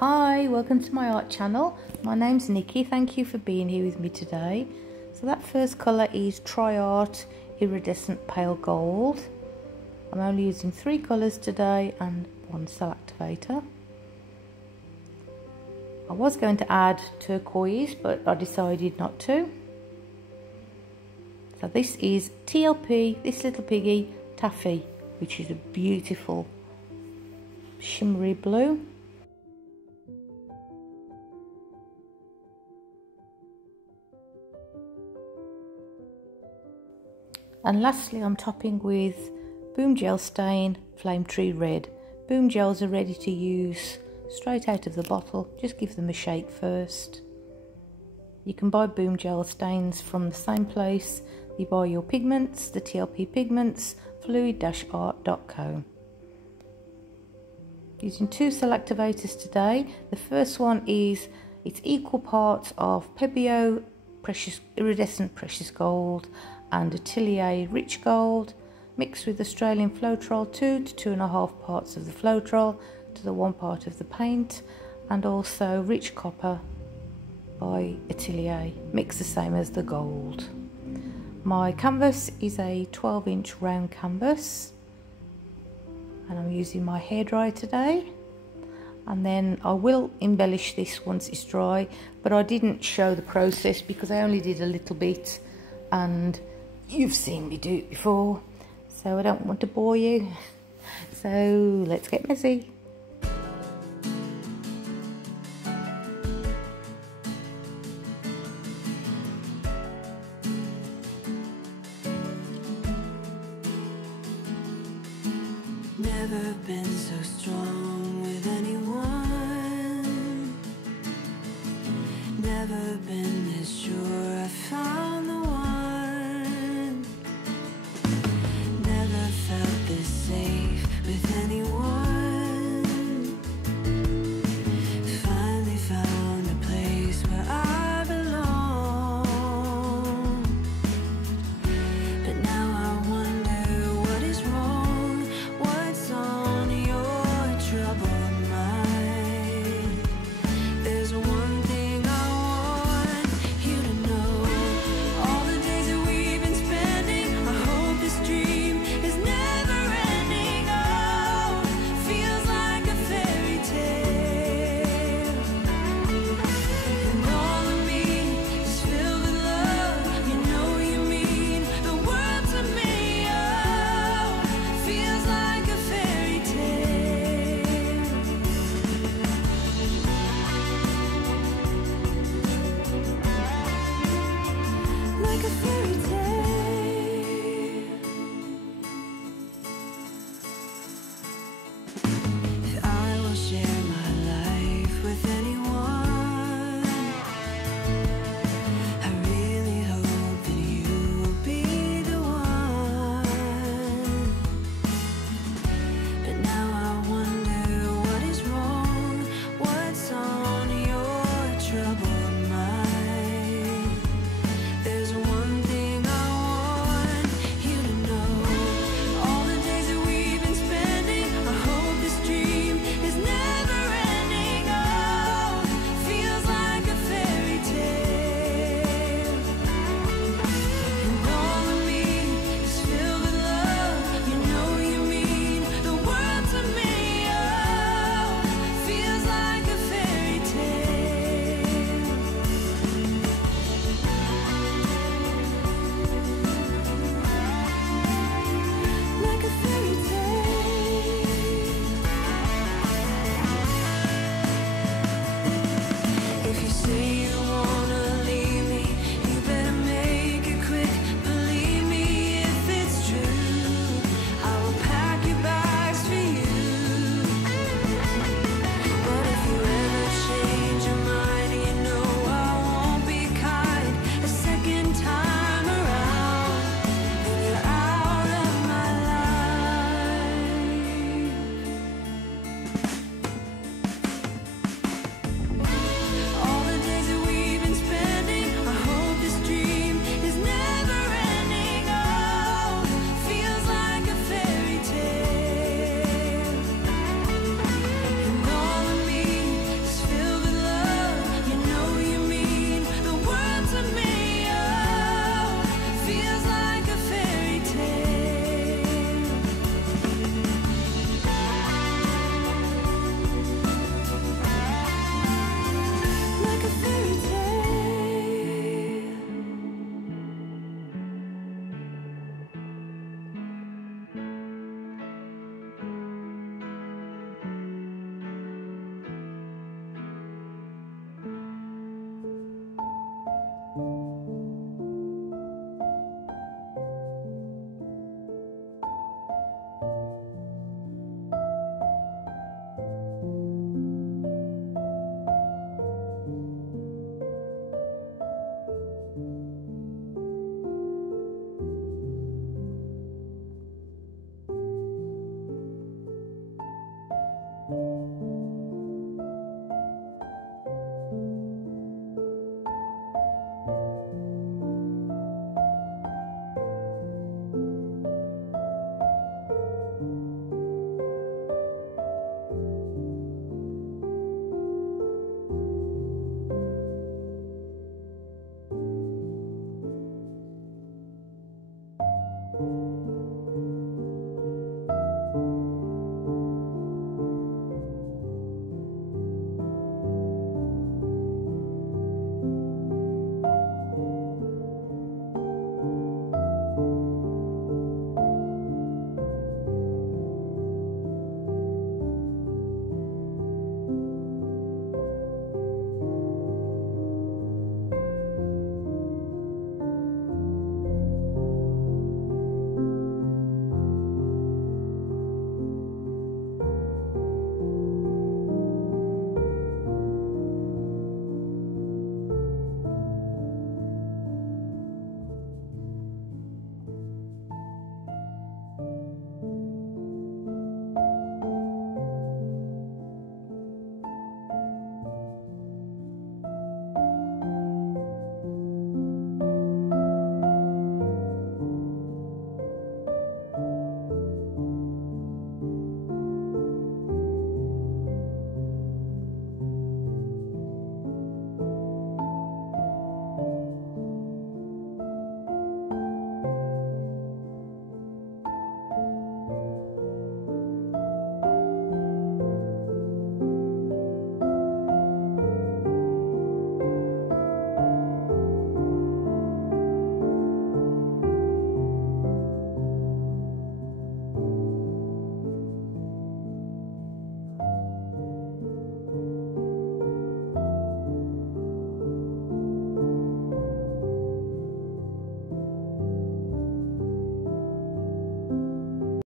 Hi, welcome to my art channel. My name's Nikki. Thank you for being here with me today. So that first colour is Tri-Art Iridescent Pale Gold. I'm only using 3 colours today and 1 cell activator. I was going to add turquoise, but I decided not to. So this is TLP, this little piggy, Taffy, which is a beautiful shimmery blue. And lastly, I'm topping with Boom Gel Stain Flame Tree Red. Boom gels are ready to use straight out of the bottle. Just give them a shake first. You can buy Boom Gel stains from the same place you buy your pigments, the TLP Pigments, fluid-art.co. Using 2 cell activators today. The first one is, it's equal parts of Pebeo Iridescent Precious Gold and Atelier Rich Gold, mixed with Australian Floetrol 2 to 2.5 parts of the Floetrol to the 1 part of the paint, and also Rich Copper by Atelier, mixed the same as the gold. My canvas is a 12-inch round canvas, and I'm using my hairdryer today. And then I will embellish this once it's dry, but I didn't show the process because I only did a little bit and you've seen me do it before, so I don't want to bore you. So let's get messy. Never been so strong with anyone. Never been this sure I found the one. Never felt this safe with anyone. Finally found a place where I belong. But now I wonder what is wrong. What's on your troubled mind? There's one thing I want you to know. you.